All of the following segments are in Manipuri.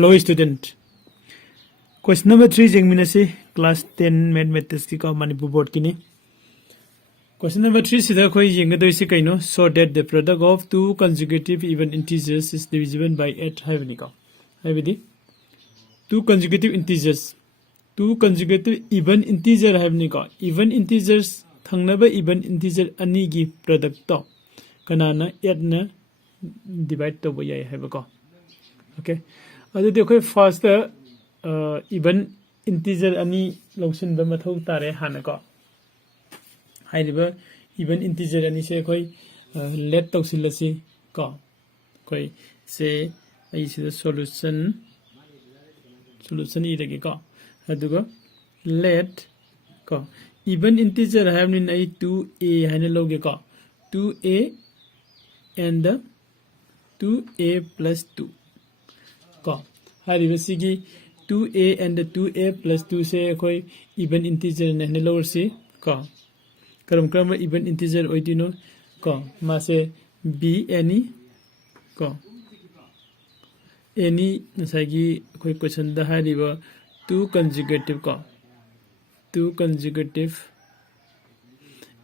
Hello student. Question number 3 jengminasi class 10 mathematics ki ka Manipur board kini. Question number 3 sida khoi jenggadoi kaino so that the product of two consecutive even integers is divisible by 8 haibani ka. Haibidi two consecutive even integer haibani ka. Even integers thangnaba even integer ani gi product to kanana 8 na divide to boyai haibako. Okay. अदुदि अखोय फर्स्ट इवन इंटीजर अनि लौसिनबा मथौ तारे हानको हाइरिबा इवन इंटीजर अनि से अखोय लेट तौसिलसि को अखोय से आई से सॉल्यूशन इरगे को अदुगा लेट को इवन इंटीजर हाइबनिन आई 2a हाइने लोगे को 2a and 2a plus 2 को हारिबसिगी 2a and 2a plus 2 से अखोय इवन इंटीजर ने लोअर से को करम इवन इंटीजर ओइदिनो को मासे b any को any नसागी अखोय क्वेश्चन द हारिबा two consecutive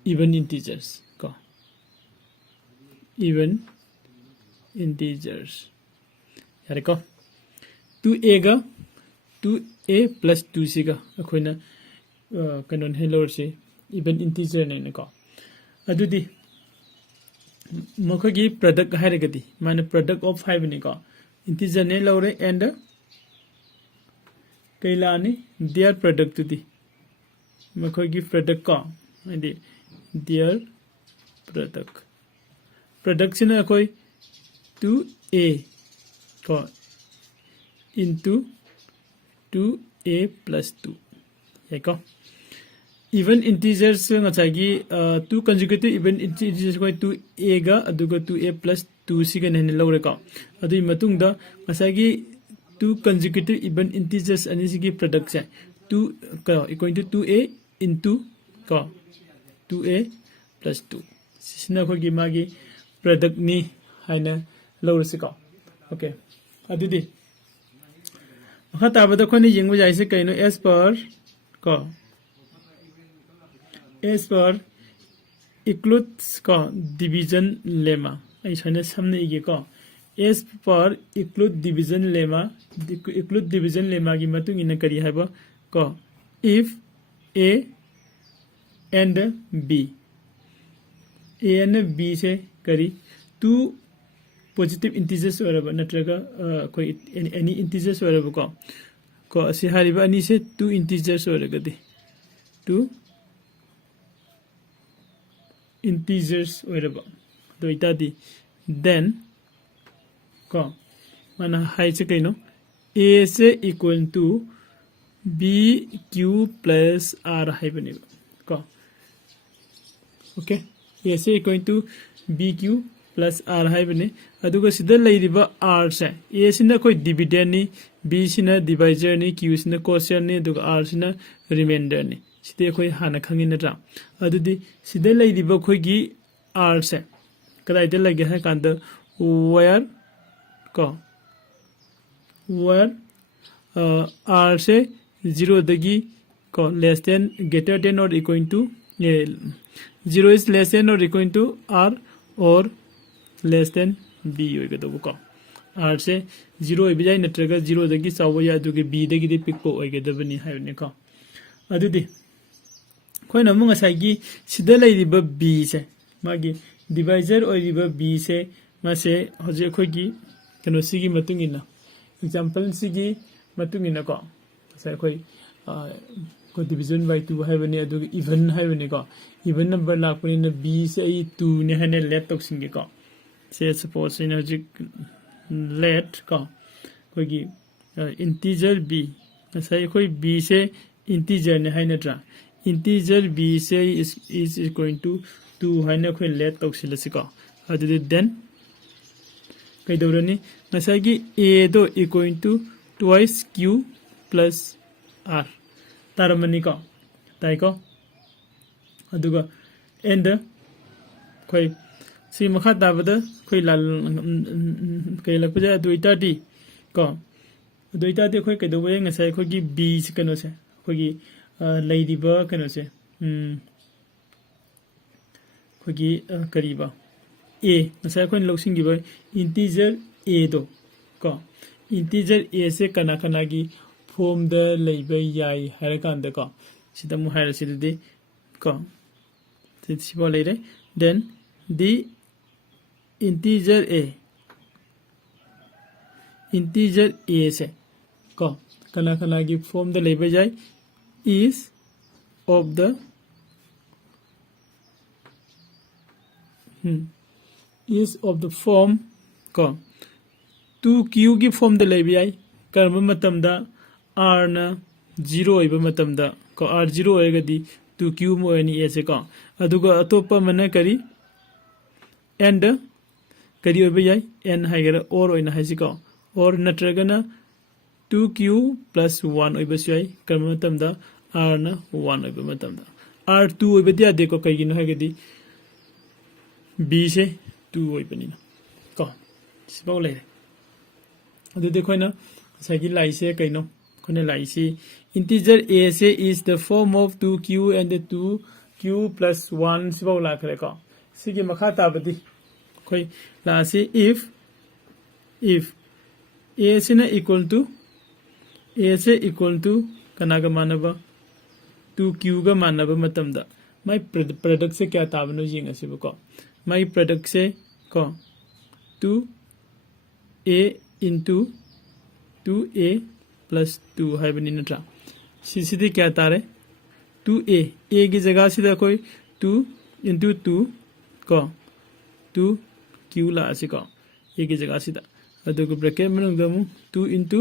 even integers को even integers यारे को 2a ga 2a plus 2c ga अखोइना Kanan हेलोर से इवन इंटीजर ने को अदुदि मखगी प्रोडक्ट हाइरगदि माने प्रोडक्ट ऑफ 5 ने को इंटीजर ने लौरे एंड कैलानी देयर प्रोडक्ट दि मखगी प्रोडक्ट को आदि देयर प्रोडक्ट सिना अखोइ 2a को into 2a plus 2 याको even integers ngachagi two consecutive even integers ko 2a ga aduga 2a plus 2c ga ne lore ko adui matung da ngachagi two consecutive even integers ani sigi product se 2 ko equal to 2a into ko 2a plus 2 sina ko gi magi product ni haina lore se ko okay adudi ताबद खोने यंग जाइसे कइनो एस पर इक्लूड्स को डिवीजन लेमा आई छने सामने इगे को एस पर इक्लूड डिवीजन लेमा की मतुंग इन करी हाबो को इफ a and b से करी टू पॉजिटिव इंटीजर्स ओरब नत्रगा कोई एनी इंटीजर्स ओरब को असि हारिबा अनि से टू इंटीजर्स ओरगदि टू इंटीजर्स ओरब तो इतादि देन को माना हाइ से कइनो a से equal to b q plus r हाइबनि को ओके a से equal to b q plus r हाइबने अदुगा सिदा लैरिबा r से a सिना कोई डिविडेंड नि b सिना डिवाइजर नि q सिना कोशेयर नि अदुगा r सिना रिमाइंडर नि सिदे खोइ हाना खंगि नत्रा अदुदि सिदा लैरिबा खोइगी r से कदाइदे लगे है कांद where r से 0 दगी को less than greater than or equal to 0 is less than or equal to r or less than b होइगदबो को r से 0 होइबजाय नत्रगा 0 दगी चावो या दुगे b दगी दि पिकपो होइगदबनि हाइबने को अदुदि खोइना मंग साइगी सिदा लैरिबा b से मागी डिवाइजर ओइरिबा b से मासे हजे खोइगी कनो सिगी मतुंगिना एग्जांपल सिगी मतुंगिना को से खोइ को डिवीजन बाय 2 हाइबने अदुगे इवन हाइबने को इवन नंबर लापनि b से 2 ने हने लेट तोक्सिंगे को से सपोज इन हजिक लेट को कोई इंटीजर b ऐसा कोई b से इंटीजर ने है नत्रा इंटीजर b से is equal to 2 है ना कोई लेट तोक्सिलसि को अदुदि देन कई दौरनी ऐसा कि a दो equal to twice q plus r तारमनी को ताई को अदुगा एंड कोई सी मखा ताबद कोई लाल कई लग जाए दुईटा डी को ꯑꯗꯨ ꯑꯣꯏꯇꯥꯔꯗꯤ ꯑꯩꯈꯣꯏ ꯀꯩꯗꯧꯕ ꯉꯁꯥꯏ ꯑꯩꯈꯣꯏꯒꯤ ꯕꯤ ꯀꯩꯅꯣꯁꯦ ꯑꯩꯈꯣꯏꯒꯤ ꯂꯩꯔꯤꯕ ꯀꯩꯅꯣꯁꯦ ꯑꯩꯈꯣꯏꯒꯤ ꯀꯔꯤꯕ ꯑꯦ ꯉꯁꯥꯏ ꯑꯩꯈꯣꯏꯅ ꯂꯧꯁꯤꯟꯈꯤꯕ ꯏꯟꯇꯤꯖꯔ ꯑꯦꯗꯣ ꯀꯣ ꯏꯟꯇꯤꯖꯔ ꯑꯦꯁꯦ ꯀꯅꯥ ꯀꯅꯥꯒꯤ ꯐꯣꯝꯗ ꯂꯩꯕ ꯌꯥꯏ ꯍꯥꯏꯔꯀꯥꯟꯗ ꯀꯣ ꯁꯤꯗ ꯑꯃꯨꯛ ꯍꯥꯏꯔꯁꯤꯗꯗꯤ ꯀꯣ ꯁꯤꯐꯥꯎ ꯂꯩꯔꯦ ꯗꯦꯟ ꯗꯤ integer a से को कना कना की फॉर्म द लेबे जाए is of the form को 2q की फॉर्म द लेबे जाए कर्म मतम दा r ना 0 ओइबा मतम दा को r 0 ओएगा दी 2q मोएनी a से को अदुगा अतोपा मने करी and करी ओइबा जाए n हाइगरा और ओइना हाइसिको और नत्रगना 2q plus 1 ओइबा सुयाई कर्म मतम दा r ना 1 ओइबा मतम दा r 2 ओइबा दिया देखो कईगिनो हाइगदी b से 2 ओइबनिना को सिबाव लेरे अदु देखो ना साइकी लाई से कइनो कोने लाई से इंटीजर a से is the form of 2q and the 2q plus 1 सिबाव लाखरे को सिगी मखा ताबदी कोई ला से if a से ना equal to कना का मानबा 2q का मानबा मतम दा माई प्रोडक्ट से क्या ताबनो जिंग असिबो को माई प्रोडक्ट से को 2a into 2a plus 2 है बनी नट्रा सीधे क्या तारे 2a a की जगह सीधा कोई 2 into 2 को 2q ला असी को a की जगह सीधा अदुग ब्रैकेट में नंगदमु 2 into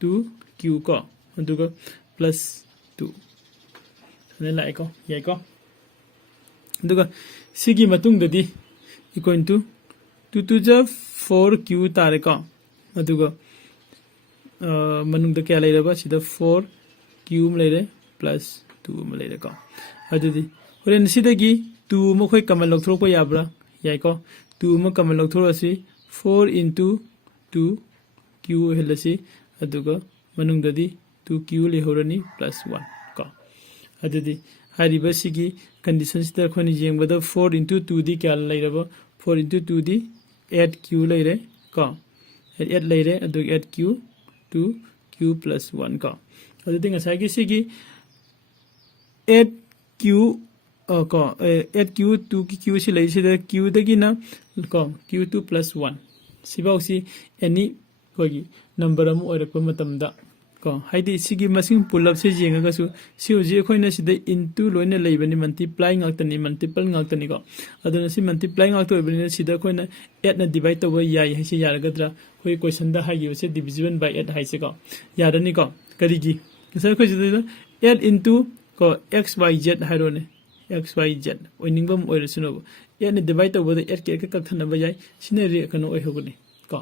2q को अदुग plus 2 ने लाइको याइको अदुग सिगी मतुंग ददी equal to 2 to the 4q तारे को अदुग मनुंग द क्या लेरबा सिदा 4q में लेरे plus 2 में लेरे को अदुदी होरेन सिदगी 2 म खोय कमल लौथरोपा याब्रा याइको 2 म कमल लौथरोसी 4 into 2q हेलसी अदुगा मनुंग ददी 2q लेहोरनी plus 1 को अदुदी हारिबा सिगी कंडीशन सिदा खोनि जेंगबदा 4 into 2 दी क्या लेरबा 4 into 2 दी 8q लेरे को 8 लेरे अदुग 8q 2q plus 1 को अदुदी ngसागी सिगी 8q को 8q 2 की q से लेसिदा q दगी ना को q2 plus 1 सिबाउसी एनी कोगी नंबर अमु ओरकप मतमदा को हाइदि सिगी मसिंग पुलअप से जेंगगसु सिउजी अखोइना सिदा इनटू लोइना लेबनि मल्टीप्लाई ngakतनि मल्टीपल ngakतनि को अदुना सि मल्टीप्लाई ngakतो ओबनि सिदा अखोइना 8 ना डिवाइड तब याई हाइसे यारगद्रा कोइ क्वेश्चन दा हाइगिबो से डिविजन बाय 8 हाइसे को यारनि को करिगी सर खोइ सिदा 8 into को xyz हाइरोने xyz ओइनिंगबम ओइरसुनो 8 ने डिवाइड तब 8 के कथनबा याई सिने रे कनो ओइहोगनि को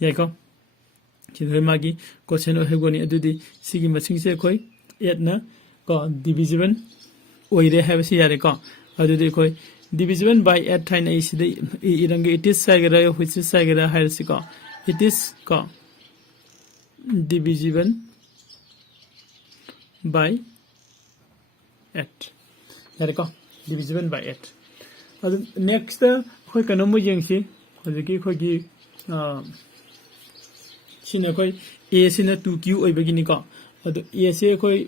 याइको चिन्हय मागी क्वेश्चन ओइहोगनि अदुदी सिगी मसिंग से खोइ 8 ना को डिविजन ओइरे हाबसे यारे को अदुदी खोइ डिविजन बाय 8 थाइन इसिदे इरंगे इट इज साइगरा व्हिच इज साइगरा हायरसि को इट इज को डिविजन बाय 8 यारे को डिविजन बाय 8 अदु नेक्स्ट खोइ कनो जेंगसि हजकी खोगी सिने खोइ a सिने 2q ओइबगिनि को अदु a से खोइ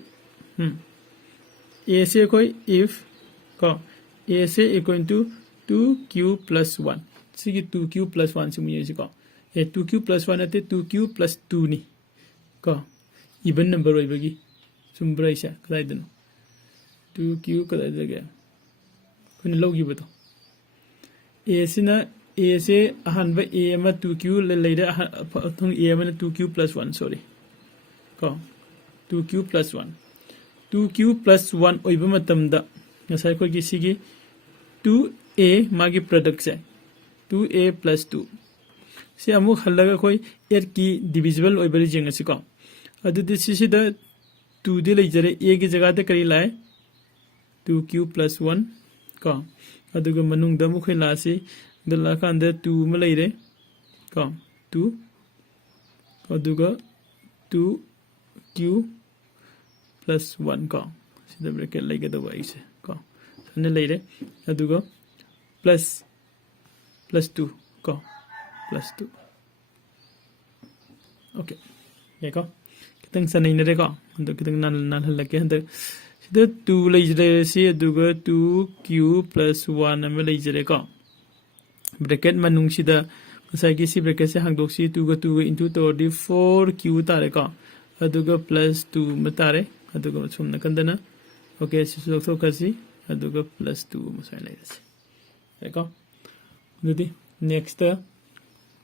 a से खोइ if को a से इक्वल टू 2q plus 1 सिगी 2q plus 1 सिमु येसि को ए 2q plus 1 अते 2q plus 2 नि को इवन नंबर ओइबगी सुमब्राइसा कदाइदन 2q कदाइदगे कोन लौगिबतो a सिना a से अहनबा a अमा 2q लेरे अथुंग a अमा 2q plus 1 सॉरी को 2q plus 1 2q plus 1 ओइबा मतमदा ngасai ko gi sigi 2a magi product से 2a plus 2 से अमु हल्लगा कोई 8 की डिविजिबल ओइबरि जेंगसि को अदु दिसि सिदा 2 दि लेजरे a की जगह ते करी लाए 2q plus 1 को अदुगा मनुंग द मुखै लासि दला कांदे 2 म लेरे को 2 अदुगा 2q plus 1 को सिदा ब्रैकेट लेगदब आइसे को सने लेरे अदुगा plus 2 को plus 2 ओके देखो कितने सने इनरे को अंदर कितने नाल हल्के अंदर सिदा 2 लेजरे सी अदुगा 2q plus 1 में लेजरे को ब्रैकेट मनुंग सिदा मसाइकी सी ब्रैकेट से हांगदोक्सी 2 गा 2 गा इनटू तोरदी 4q तारे को अदुगा plus 2 में तारे अदुगा सुमना कंदना ओके सिसु लक्सो kasi अदुगा plus 2 मसाइ लेरसी देखो दुदी नेक्स्ट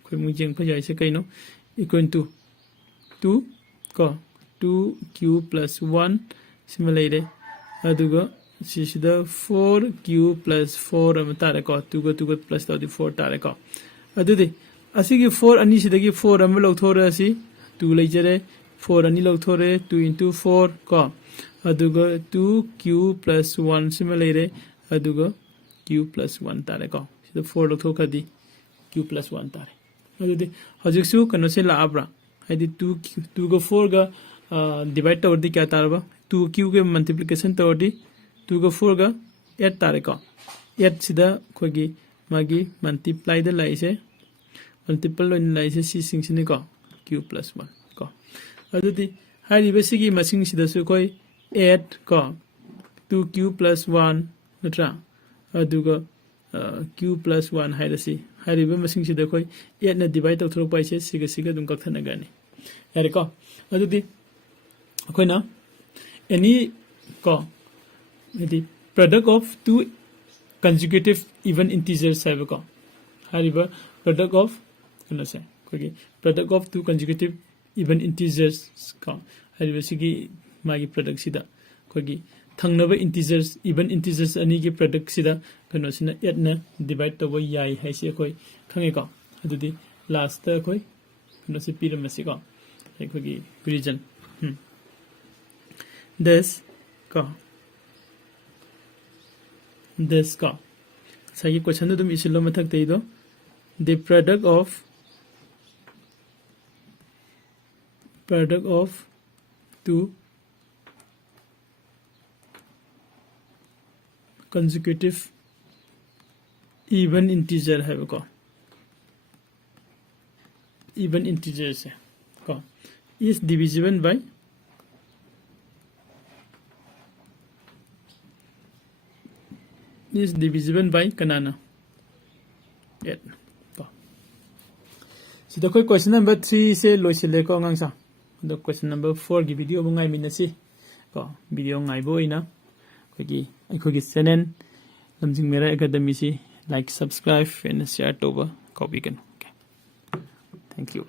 कोई मुजेंग फजाइसे कइनो इक्वल टू 2 को 2q plus 1 सिमा लेरे अदुगा सिसिदा 4q plus 4 अम तारे को 2 गा plus 4 तारे को अदुदी असिगी 4 अनि सिदगी 4 अम लौथोरे असि 2 लेजरे 4 अनि लौथोरे 2 into 4 को अदुगा 2q plus 1 सिमा लेरे अदुगा q plus 1 तारे को सिदा 4 लौथोखदी q plus 1 तारे अदुदी हजिकसु कनो से लाब्रा हाइदी 2 गा 4 गा डिवाइड तोरदी क्या तारबा 2q के मल्टीप्लिकेशन तोरदी 2 गा 4 गा 8 तारे को 8 सिदा खोगी मागी मल्टीप्लाई द लाइसे मल्टीपल इन लाइसे सी सिंगसिने को q plus 1 को अदुदी हाइदी बेसिकी मसिंग सिदासु कोई 8 को 2q plus 1 नत्रा अदुगा q plus 1 हाइदसी हाइदिबे मसिंग सिदा कोई 8 ना डिवाइड तौथरो पाइसे सिगा सिगा दुम कथना गानी यारे को अदुदी अखोइना एनी को यदि product of two consecutive even integers है को हाइदिबे प्रोडक्ट ऑफ कनो से कोई product of two consecutive even integers को हाइदिबे सिगी मागी प्रोडक्ट सिदा कोई थंगनबे इंटीजर्स इवन इंटीजर्स अनि की प्रोडक्ट सिदा कनो सिना 8 ना डिवाइड तब याई हाइसे कोई खंगे को अदुदी लास्ट त कोई कनो से पिरमसी को कोई रीजन this का सही क्वेश्चन तुम इसिलो मथक तेइदो the product of two consecutive even integer है को even integers है को is divisible by kanana 8 को सिदा कोई क्वेश्चन नंबर 3 से लोइसिले को ngang द क्वेश्चन नंबर 4 की वीडियो बुंगाई मिनसी को वीडियो ngai boina अखोगी चैनल लमजिंग मेरा एकेडमी से लाइक सब्सक्राइब एंड शेयर तोबा कॉपी कन थैंक यू